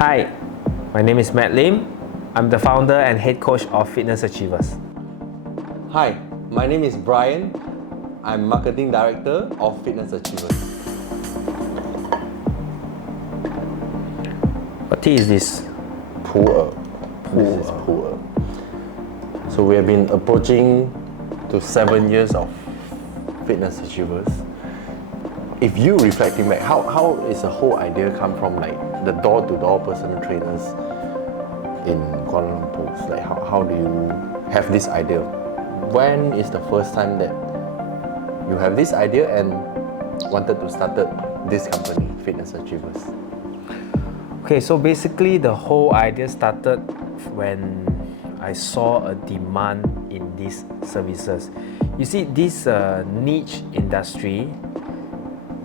Hi, my name is Matt Lim. I'm the founder and head coach of Fitness Achievers. Hi, my name is Brian. I'm marketing director of Fitness Achievers. What tea is this? Pu'er. This is Pu'er. So we have been approaching to 7 years of Fitness Achievers. If you reflecting back, how is the whole idea come from, like the door-to-door personal trainers in Kuala Lumpur? Like how do you have this idea? When is the first time that you have this idea and wanted to start this company, Fitness Achievers? Okay, so basically the whole idea started when I saw a demand in these services. You see, this niche industry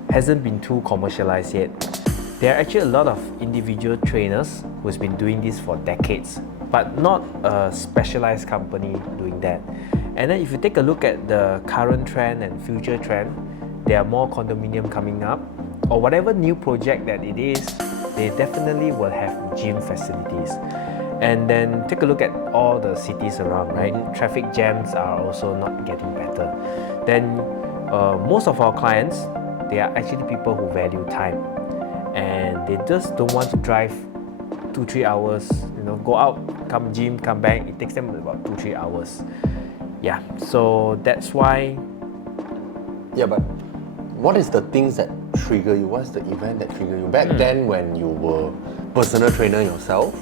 hasn't been too commercialized yet. There are actually a lot of individual trainers who's been doing this for decades, but not a specialized company doing that. And then if you take a look at the current trend and future trend, there are more condominium coming up, or whatever new project that it is, they definitely will have gym facilities. And then take a look at all the cities around, right? Traffic jams are also not getting better. Then most of our clients, they are actually people who value time, and they just don't want to drive 2-3 hours, go out, come gym, come back. It takes them about 2-3 hours. Yeah, so that's why. Yeah, but what is the things that trigger you? What's the event that trigger you? Back then when you were personal trainer yourself,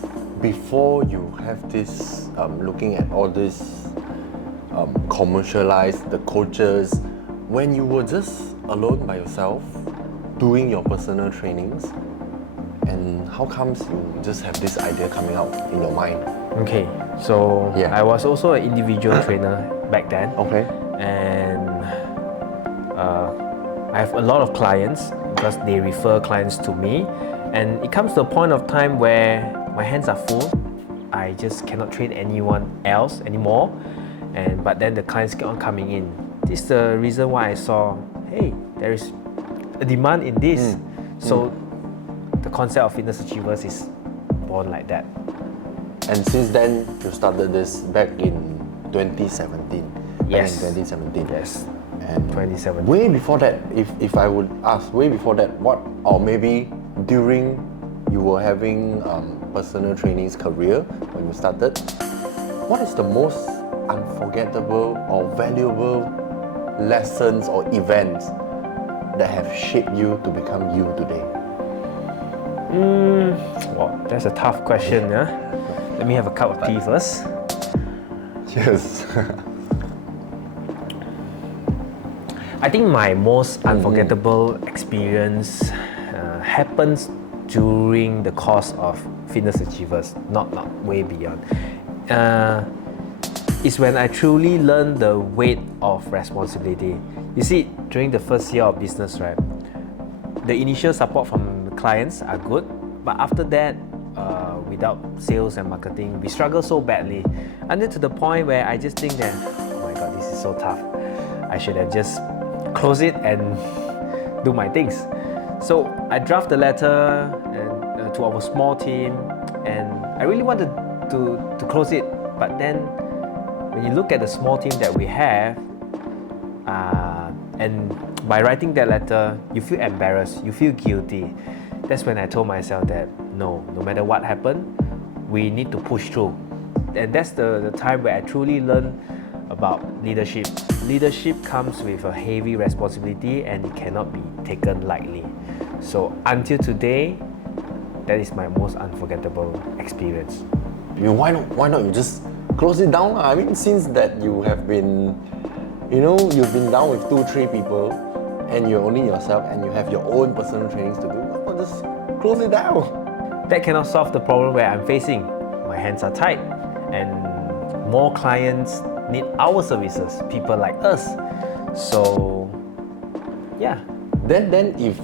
before you have this, looking at all this commercialized, the coaches, when you were just alone by yourself doing your personal trainings, and how comes you just have this idea coming out in your mind? Okay, so Yeah. I was also an individual trainer back then. Okay. And I have a lot of clients because they refer clients to me, and it comes to a point of time where my hands are full. I just cannot train anyone else anymore, but then the clients keep on coming in. This is the reason why I saw, hey, there is a demand in this. So the concept of Fitness Achievers is born like that. And since then, you started this back in 2017. Yes. Back in 2017. Yes. And 2017. way before that, if I would ask, way before that, what, or maybe during you were having personal training's career when you started, what is the most unforgettable or valuable lessons or events that have shaped you to become you today? Well, that's a tough question. Let me have a cup of tea first. Yes. I think my most unforgettable experience happens during the course of Fitness Achievers, not way beyond. Is when I truly learned the weight of responsibility. You see, during the first year of business, right, the initial support from clients are good, but after that, without sales and marketing, we struggle so badly, until to the point where I just think that, oh my god, this is so tough. I should have just closed it and do my things. So I draft a letter to our small team, and I really wanted to close it, but then when you look at the small team that we have, and by writing that letter, you feel embarrassed, you feel guilty. That's when I told myself that no matter what happened, we need to push through. And that's the time where I truly learned about leadership. Leadership comes with a heavy responsibility, and it cannot be taken lightly. So until today, that is my most unforgettable experience. Why not you just close it down? I mean, since that you have been, you've been down with 2-3 people, and you're only yourself, and you have your own personal trainings to do, why not just close it down? That cannot solve the problem where I'm facing. My hands are tight, and more clients need our services, people like us. So, yeah. Then if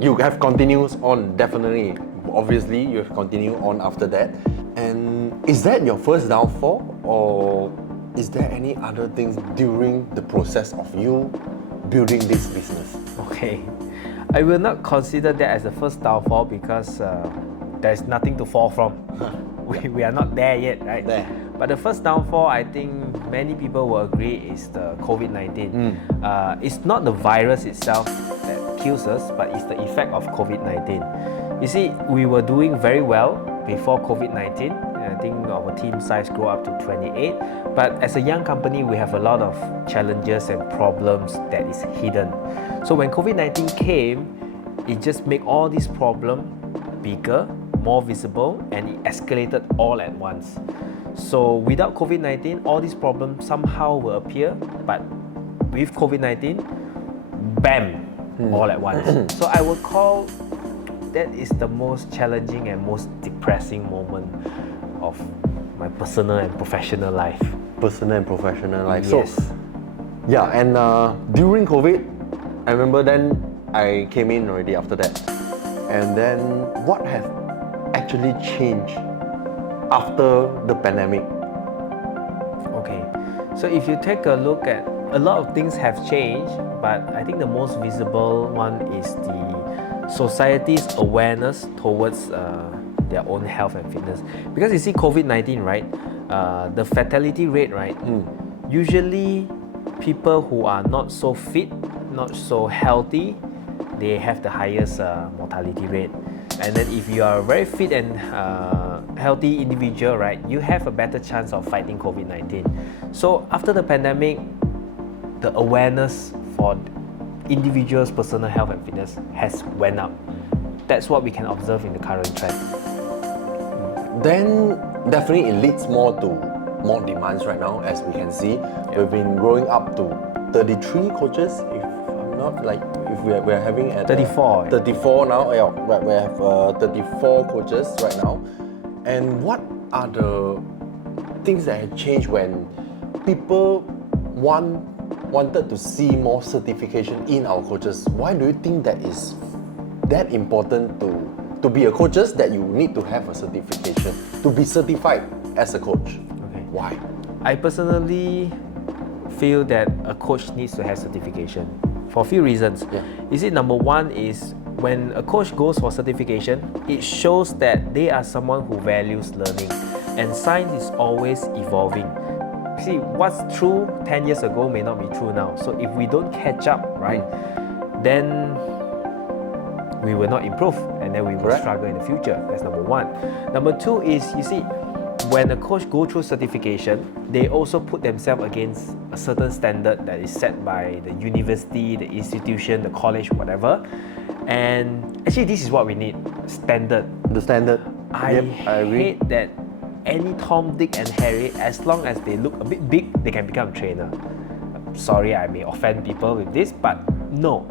you have continued on, definitely, obviously, you have continued on after that. And is that your first downfall, or is there any other things during the process of you building this business? Okay, I will not consider that as the first downfall because there's nothing to fall from. We are not there yet, right? There. But the first downfall, I think many people will agree, is the COVID-19. It's not the virus itself that kills us, but it's the effect of COVID-19. You see, we were doing very well before COVID-19. I think our team size grew up to 28. But as a young company, we have a lot of challenges and problems that is hidden. So when COVID-19 came, it just made all these problems bigger, more visible, and it escalated all at once. So without COVID-19, all these problems somehow will appear, but with COVID-19, bam, all at once. So I would call that is the most challenging and most depressing moment of my personal and professional life. Personal and professional life. Yes. So, yeah, and during COVID, I remember then I came in already after that. And then what has actually changed after the pandemic? Okay, so if you take a look at, a lot of things have changed, but I think the most visible one is the society's awareness towards their own health and fitness. Because you see COVID-19, right, the fatality rate, right, usually people who are not so fit, not so healthy, they have the highest mortality rate. And then if you are a very fit and healthy individual, right, you have a better chance of fighting COVID-19. So after the pandemic, the awareness for individuals' personal health and fitness has went up. That's what we can observe in the current trend. Then definitely it leads more to more demands right now, as we can see. We've been growing up to 33 coaches, if I'm not like, if we're having at 34. 34 now, yeah, right, we have 34 coaches right now. And what are the things that have changed when people wanted to see more certification in our coaches? Why do you think that is that important to be a coaches, that you need to have a certification to be certified as a coach? Okay. Why? I personally feel that a coach needs to have certification for a few reasons. Yeah. You see, number one is when a coach goes for certification, it shows that they are someone who values learning, and science is always evolving. See, what's true 10 years ago may not be true now. So if we don't catch up, right, then we will not improve, and then we will Correct. struggle in the future. That's number one. Number two is, you see, when a coach go through certification, they also put themselves against a certain standard that is set by the university, the institution, the college, whatever. And actually, this is what we need: standard. The standard. I agree. hate that any Tom, Dick, and Harry, as long as they look a bit big, they can become a trainer. Sorry, I may offend people with this, but no.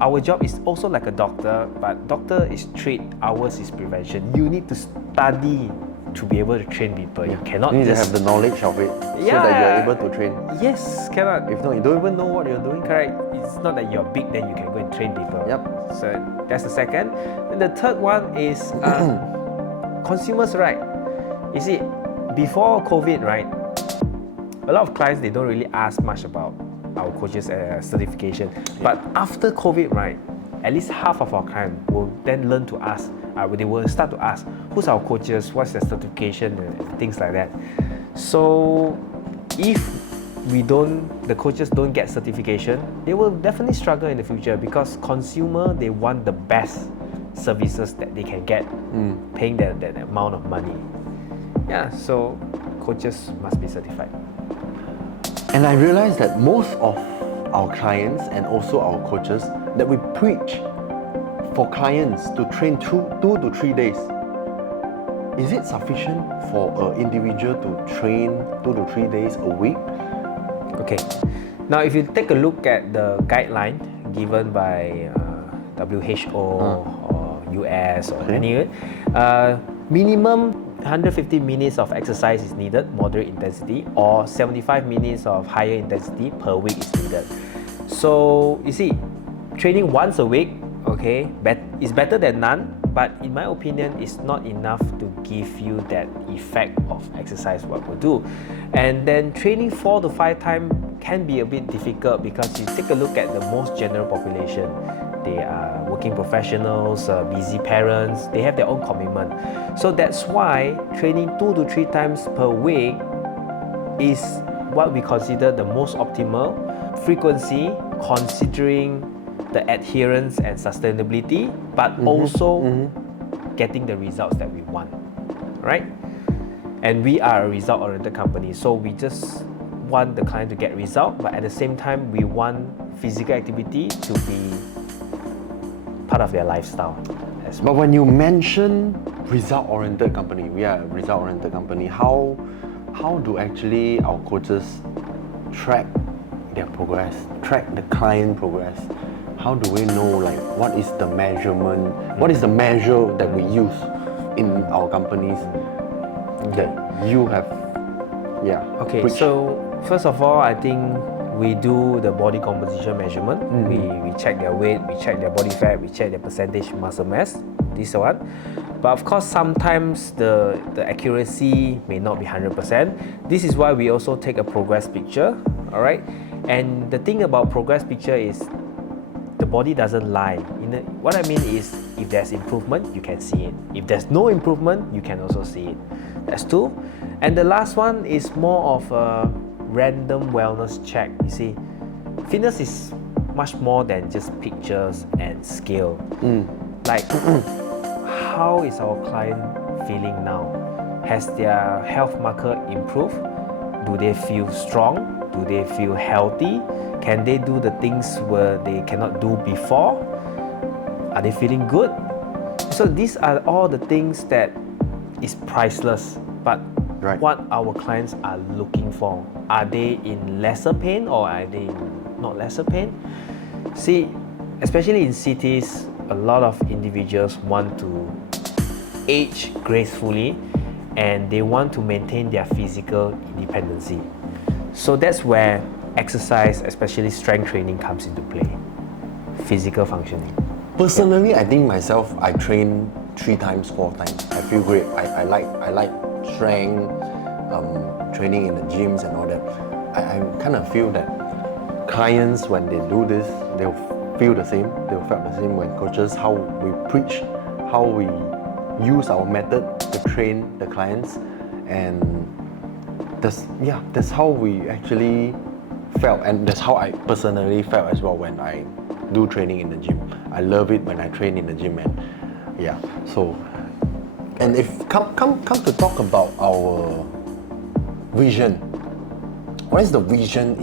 Our job is also like a doctor, but doctor is treat, ours is prevention. You need to study to be able to train people. You cannot You need to just have the knowledge of it, so Yeah. that you're able to train. Yes, cannot. If not, you don't even know what you're doing. Correct. It's not that you're big, then you can go and train people. Yep. So that's the second. And the third one is consumers' right. You see, before COVID, right, a lot of clients, they don't really ask much about our coaches' certification. But after COVID, right, at least half of our clients will then learn to ask, they will start to ask, who's our coaches, what's their certification, and things like that. So if the coaches don't get certification, they will definitely struggle in the future, because consumer, they want the best services that they can get, paying that amount of money. Yeah, so coaches must be certified. And I realized that most of our clients and also our coaches, that we preach for clients to train 2 to 3 days. Is it sufficient for an individual to train 2 to 3 days a week? Okay, now if you take a look at the guideline given by WHO or US or any, minimum 150 minutes of exercise is needed, moderate intensity, or 75 minutes of higher intensity per week is needed. So you see, training once a week, okay, is better than none, but in my opinion, it's not enough to give you that effect of exercise what we do. And then training 4 to 5 times can be a bit difficult because you take a look at the most general population. They are working professionals, busy parents, they have their own commitment. So that's why training 2 to 3 times per week is what we consider the most optimal frequency, considering the adherence and sustainability, but also getting the results that we want, right? And we are a result-oriented company, so we just want the client to get result, but at the same time, we want physical activity to be part of their lifestyle as well. But when you mention result-oriented company, we are a result-oriented company, how do actually our coaches track their progress, track the client progress? How do we know, like, what is the measurement, what is the measure that we use in our companies that you have, Okay, preached? so first of all, I think we do the body composition measurement. We check their weight, we check their body fat, we check their percentage muscle mass, this one. But of course, sometimes the accuracy may not be 100%. This is why we also take a progress picture, all right? And the thing about progress picture is the body doesn't lie. What I mean is, if there's improvement, you can see it. If there's no improvement, you can also see it. That's two. And the last one is more of a random wellness check. You see, fitness is much more than just pictures and scale. Like, how is our client feeling now? Has their health marker improved? Do they feel strong? Do they feel healthy? Can they do the things where they cannot do before? Are they feeling good? So these are all the things that is priceless, but what our clients are looking for. Are they in lesser pain or are they in not lesser pain? See, especially in cities, a lot of individuals want to age gracefully and they want to maintain their physical independency. So that's where exercise, especially strength training, comes into play. Physical functioning. Personally, I think myself, I train 3 times, 4 times. I feel great. I like strength, training in the gyms and all that. I kind of feel that clients, when they do this, they'll feel the same. They'll feel the same when coaches, how we preach, how we use our method to train the clients, and that's how we actually felt, and that's how I personally felt as well when I do training in the gym. I love it when I train in the gym, and and if come to talk about our vision, what is the vision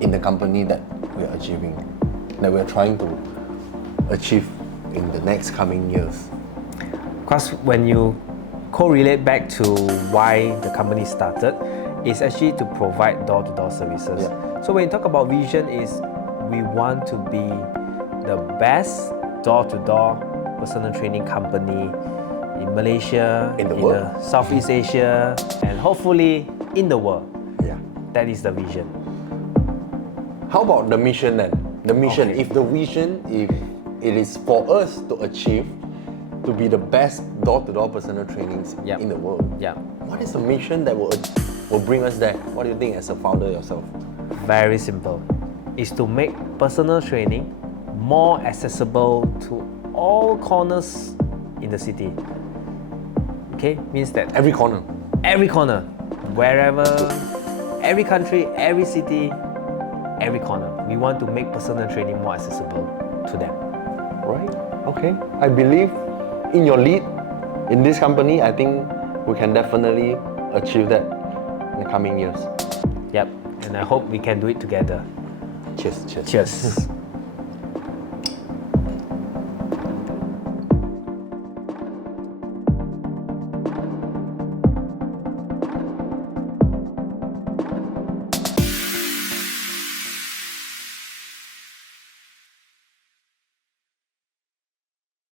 in the company that we're achieving, that we're trying to achieve in the next coming years? Because when you correlate back to why the company started, it's actually to provide door-to-door services. So when you talk about vision, is we want to be the best door-to-door personal training company in Malaysia, in the Southeast Asia, and hopefully in the world. That is the vision. How about the mission then? The mission, Okay. if the vision, if it is for us to achieve, to be the best door-to-door personal trainings in the world, what is the mission that will bring us there? What do you think as a founder yourself? Very simple. Is to make personal training more accessible to all corners in the city. Okay, means that Every corner. wherever, every country, every city, every corner. We want to make personal training more accessible to them. Right? Okay. I believe in your lead in this company. I think we can definitely achieve that in the coming years. Yep, and I hope we can do it together. Cheers. Cheers.